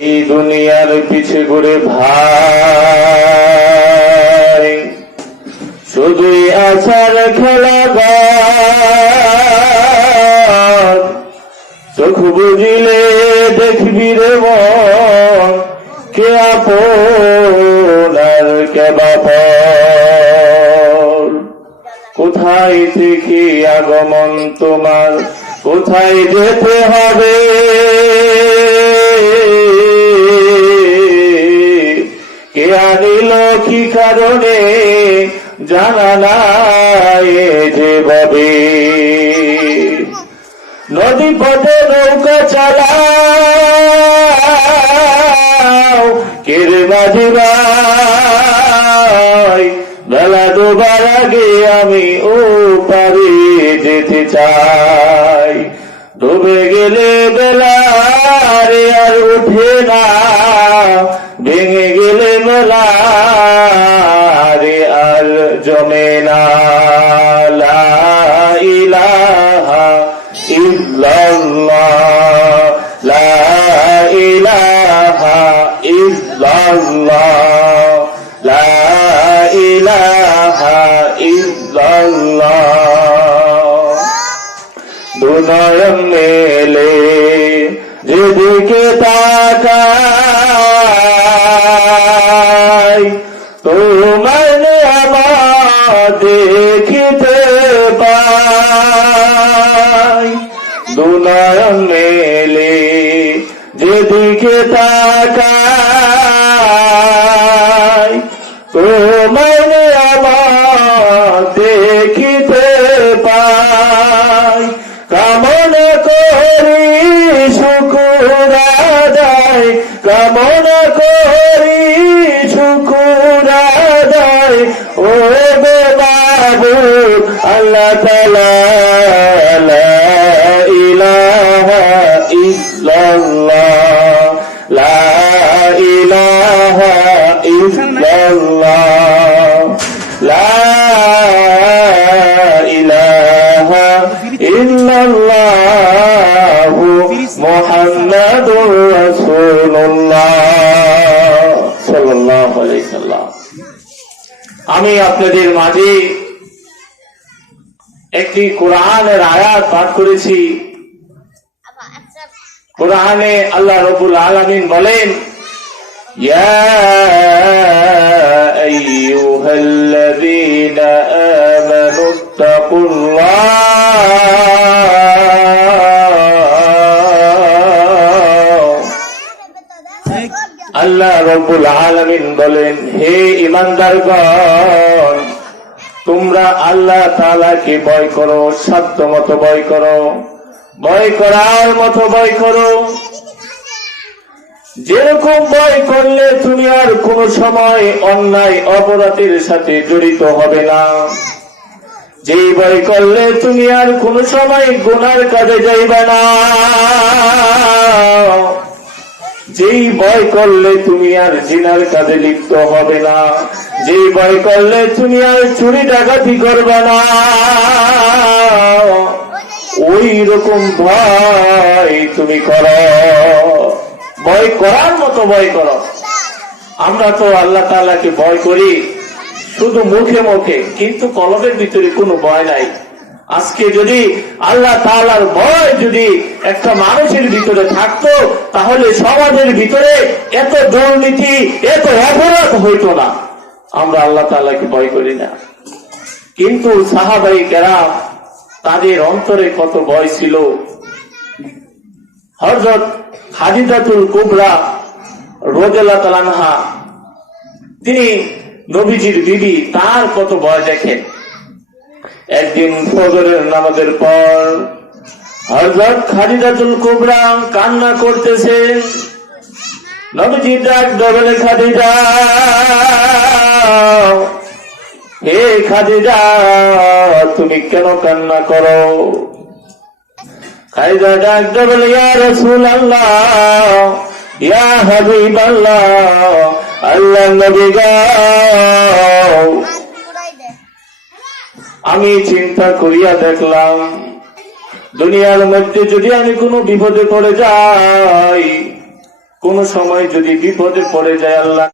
এই দুনিয়ার পিছে ঘুরে ভাই শুধুই আছার খেলা গান চোখ বুঝিলে দেখবি রে মন কে আপন আর কে বাপন। কোথায় থেকে আগমন তোমার, কোথায় যেতে হবে, কে আনিল কি কারণে জানা নাই যেভাবে। নদী পথে নৌকা চালাও কের মাঝি ভাই, বেলা ডোবার আগে আমি ও পারে যেতে চাই। ডুবে গেলে বেলা রে আর উঠে না, ভেঙে গেলে মেলা রে আর জমে না। লা ইলাহা ইল্লাল্লাহ, লা ইলাহা ইল্লাল্লাহ, লা ইলাহা ইল্লাল্লাহ। দুনয়ন মেলে যেদিকে তাকাই, তোমার আমার দেখিতে পাই। দুনয়ন মেলে যেদিকে তাকাই, তোমার আমার দেখিতে পাই। কামনা করি শুকুর আদায়, কামনা করি শুকুর আদায়। ও গো মাবুদ আল্লাহ তাআলা, লা ইলাহা ইল্লাল্লাহ, লা ইলাহা ইল্লাল্লাহ, লা ইলাহা ইল্লাল্লাহু মুহাম্মাদুর রাসূলুল্লাহ সাল্লাল্লাহু আলাইহি সাল্লাম। আমি আপনাদের মাঝে একটি কোরআনের আয়াত পাঠ করেছি। কোরআনে আল্লাহ রাব্বুল আলামিন বলেন, ইয়া আইয়ুহাল্লাযীনা আমানুত্তাকুল্লাহ, আল্লাহ রাব্বুল আলামিন বলেন, হে ঈমানদারগণ, তোমরা আল্লাহ তাআলাকে ভয় করো, সাধ্য মতো ভয় করো, ভয় করার মতো ভয় করো। যেরকম ভয় করলে তুমি আর কোনো সময় অন্যায় অপরাধের সাথে জড়িত হবে না, যেই ভয় করলে তুমি আর কোনো সময় গুনার কাজে যাইবে না, যেই ভয় করলে তুমি আর জিনার কাজে লিপ্ত হবে না, যেই ভয় করলে তুমি আর চুরি ডাকাতি করবে না, ওই রকম ভয় তুমি করো, ভয় করার মতো ভয় করো। আমরা তো আল্লাহ তাআলাকে ভয় করি শুধু মুখে মুখে, কিন্তু কলবের ভিতরে কোনো ভয় নাই। আজকে যদি আল্লাহ তাআলার ভয় যদি একটা মানুষের ভিতরে থাকতো, তাহলে সমাজের ভিতরে এত দুর্নীতি, এত অপরাধ হইতো না। আমরা আল্লাহ তাআলাকে ভয় করি না, কিন্তু সাহাবায়ে কেরাম তাদের অন্তরে কত ভয় ছিল। হযরত খাদিজাতুল কুবরা রাদিয়াল্লাহু তাআলা আনহা, তিনি নবীজির বিবি, তার কত ভয় দেখেন। একদিন ফজরের নামাজের পর হযরত খাদিজাতুল কুবরা কান্না করতেছেন। নবীজি ডাক বলে, খাদিজা, হে খাদিজা, তুমি কেন কান্না করো? খাদিজা ডাক বলে, ইয়া রাসূলুল্লাহ, ইয়া হাবিবাল্লাহ, আল্লাহর নবী গো, আমি চিন্তা করিয়া দেখলাম দুনিয়ার মধ্যে যদি আমি কোনো বিপদে পড়ে যাই, কোন সময় যদি বিপদে পড়ে যায় আল্লাহ